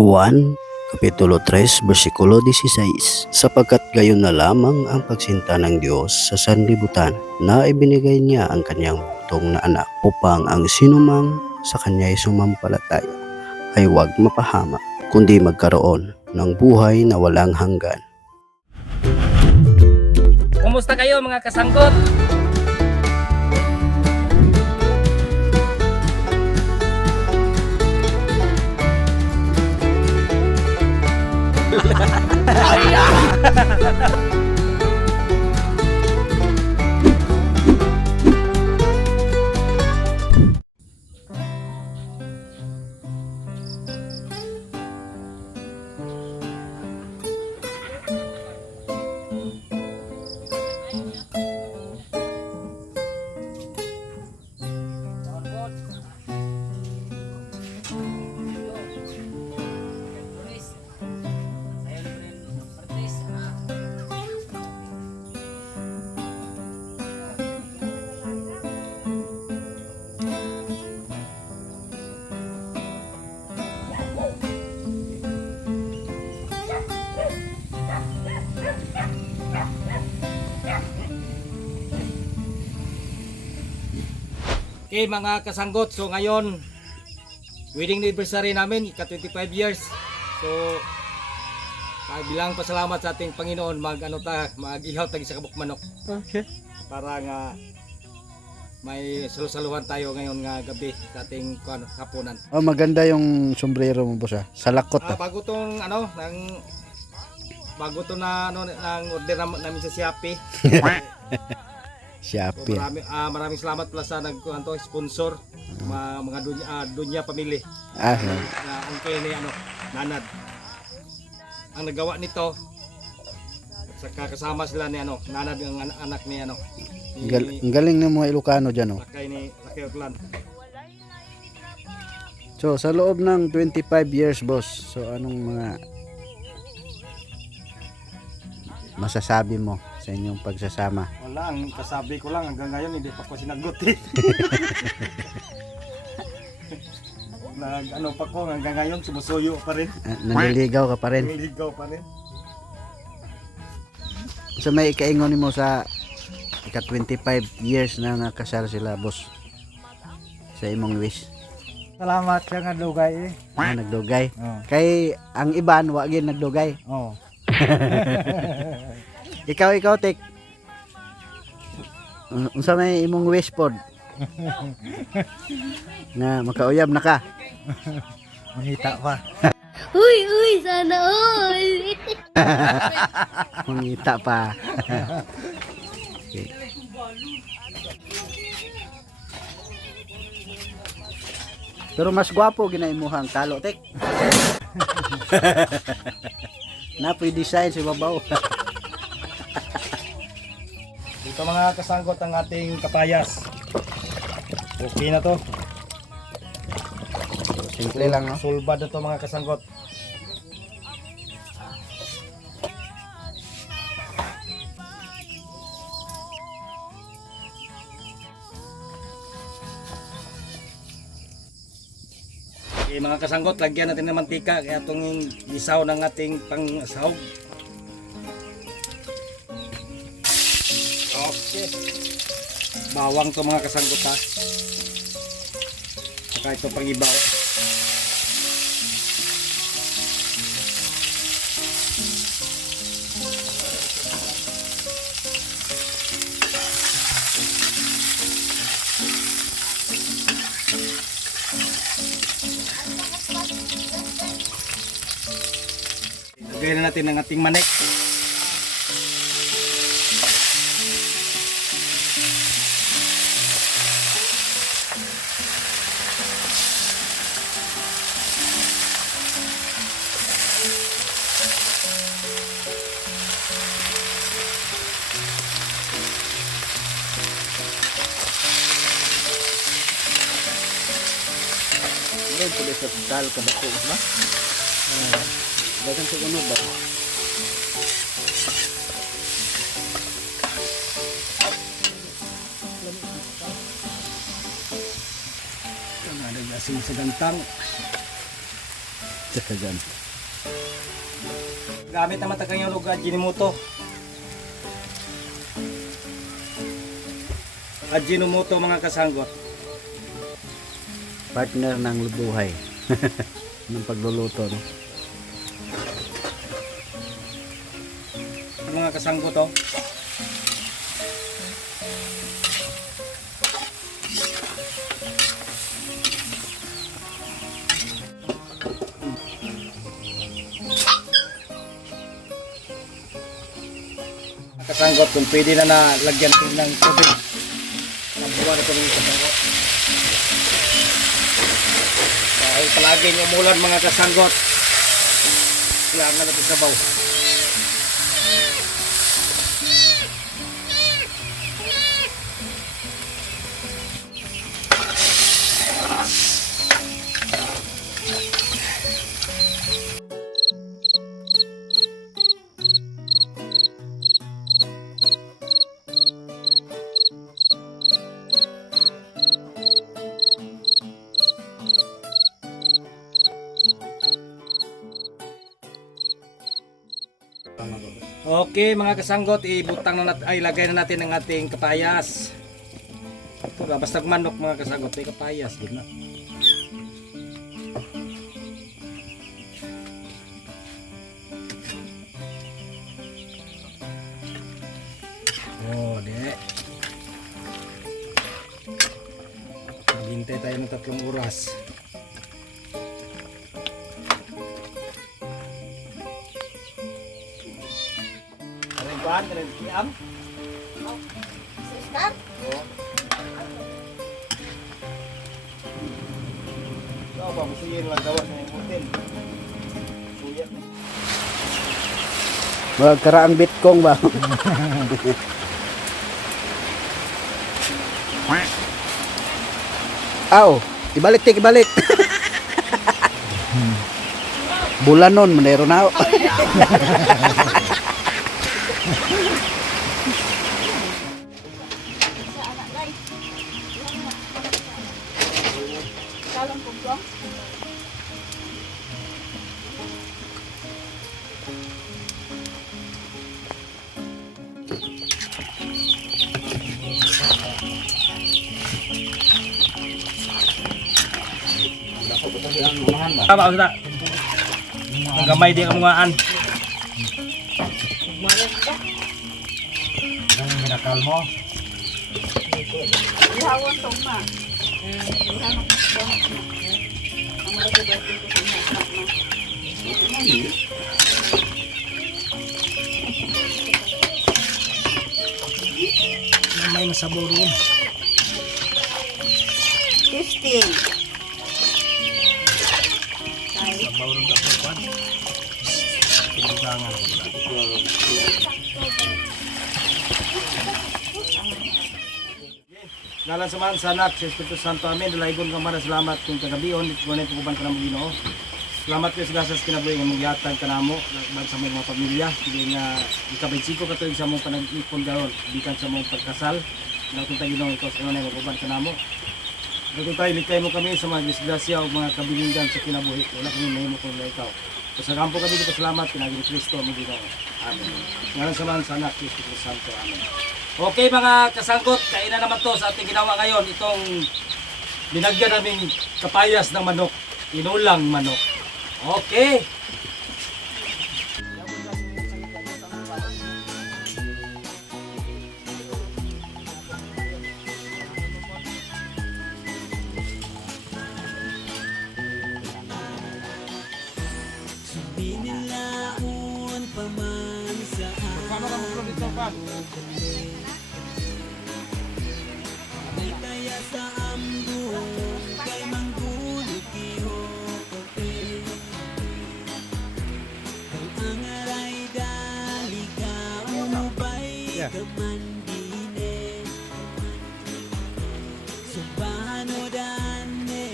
Juan Kapitulo 3, versikulo 16. Sapagkat gayon na lamang ang pagsinta ng Diyos sa sanlibutan na ibinigay niya ang kanyang bugtong na anak upang ang sinumang sa kanya'y sumampalataya ay huwag mapahamak, kundi magkaroon ng buhay na walang hanggan. Kumusta kayo mga kasangkot? Okay mga kasanggot, so ngayon wedding anniversary namin, ika 25 years. So bilang pasalamat sa ating Panginoon, mag-ihaw tagi sa kabuk manok. Okay. Para nga may salusaluhan tayo ngayon nga gabi sa ating hapunan. Oh, maganda yung sombrero mo, boss. Salakot. Bago tong nang order namin sa Shopee. So, Shopee. maraming salamat pala sa sponsor, mga Dunya Family. Uncle ni Nanad. Ang nagawa nito, saka kasama sila ni Nanad, ang anak ni Ang galing ng mga Ilocano dyan, oh. Lakay Orlan. So, sa loob ng 25 years, boss, so anong mga masasabi mo sa inyong pagsasama? Wala, ang kasabi ko lang hanggang ngayon hindi pa ko sinagot pa ko hanggang ngayon sumusuyo pa rin. Naniligaw ka pa rin. Naniligaw pa rin. So, may ikaingon mo sa ika 25 years na nakasal sila, boss, sa imong wish. Salamat sa nga dugay Nagdugay. Oh. Kay ang iban wagin nagdugay. Oh. Ikaw Tek. Unsa may imong wish pod? Na makauyab na ka. Mangita pa. Uy, sana all. Mangita pa. Okay. Pero mas gwapo ginaimuhang talo, Tek. Napoy design si babaw. Ito mga kasanggot ang ating kapayas. Okay na to. Simple lang, no? Sulbad na to mga kasanggot. Okay, mga kasanggot, lagyan natin ng mantika kaya itong isaw ng ating pangsahog. Okay. Bawang to mga kasanggot, ha. Saka ito pang ibaw. Lagyan na natin ng ating manik. Ngayon, pwede sa dal ka ba ko, ba? Dagan sa ano ba? Asin sa gantang. Daghan. Gamit naman tagang yung lugar, Ajinomoto. Ajinomoto mga kasanggot. Partner ng buhay. ng pagluluto, no? Mga kasanggot to. Kasanggot kung pwede na nalagyan ko ng tubig. Nabuwa na ito ng kasanggot. Dahil palaging umulan mga kasanggot. Kailangan na natin sabaw. Okay mga kasanggot, ibutang na natin, ay lagay na natin ang ating kapayas. Ito ba, basta manok mga kasanggot, may kapayas din na. Oh, di. Maghintay tayo ng 3 oras. Kuan, kailan kiam? Sister? Oo. Ikaw ba, musuyin lang gawas na yung hotel. Suyat na. Magkaraang bitkong ba? Aw, ibalik tik, ibalik. Bulanon, manero na. Tama ako na. Ang gamay di kamungaan. Ang minakal mo. May masabaw roon. 15. Sabaw roon ka po, Juan. Tinugangan. Dalan samahan sa anak, sa Espiritu Santo, amin. Dalaygon ka man, salamat kung kagabion, ikunin tukuban ka ng Ginoo. Salamat kayo sa gasas kinabuhi ng mga yatag ka namo, bag sa mga pamilya. Hindi nga, ikabaitsiko ka tuwing sa mong panag-ipon garon, bikan sa mong pagkasal. Daw tayo Ginoo, ikaw sa kanay, maguban ka namo. Daw tayo, likay mo kami sa mga disgrasya o mga kabilingan sa kinabuhi. Wala kami mahimo kung na ikaw. So, sa kampo kami dito, salamat, pinagin Kristo, ang Ginoo. Amen. Ngayon samahan sa anak, Espiritu Santo. Amen. Okay mga kasangkot, kainan naman to sa ating ginawa ngayon. Itong binagyan naming kapayas ng manok, inulang manok. Okay. Binilaon pa man sa Itaya sa amdo kay manggulog ihok kape. Kung ang aray daliga umubay kamandine. Subhano dane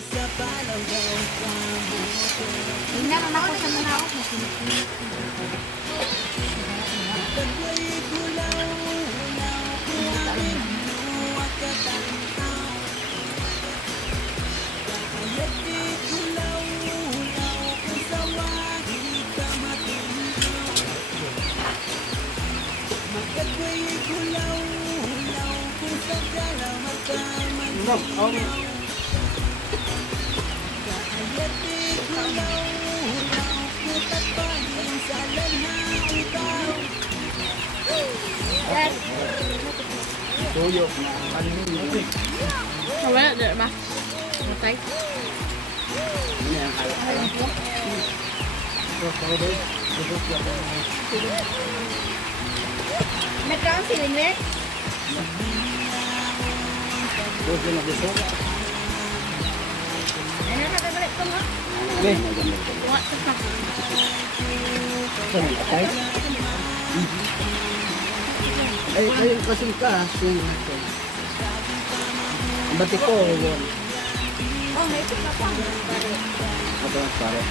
sa palaw daw kamote. Hindi na ako sa manao. Pagway gulaw-ulaw kung aking luwag katanaw. Kahit di gulaw-ulaw Wala, di ba? Matay. Nagkaang siling eh? Ano na balik ko mo? What the fuck? Ay, kasing ka. Ang bati ko, yun. Oh, may pika pa. Ito, pare.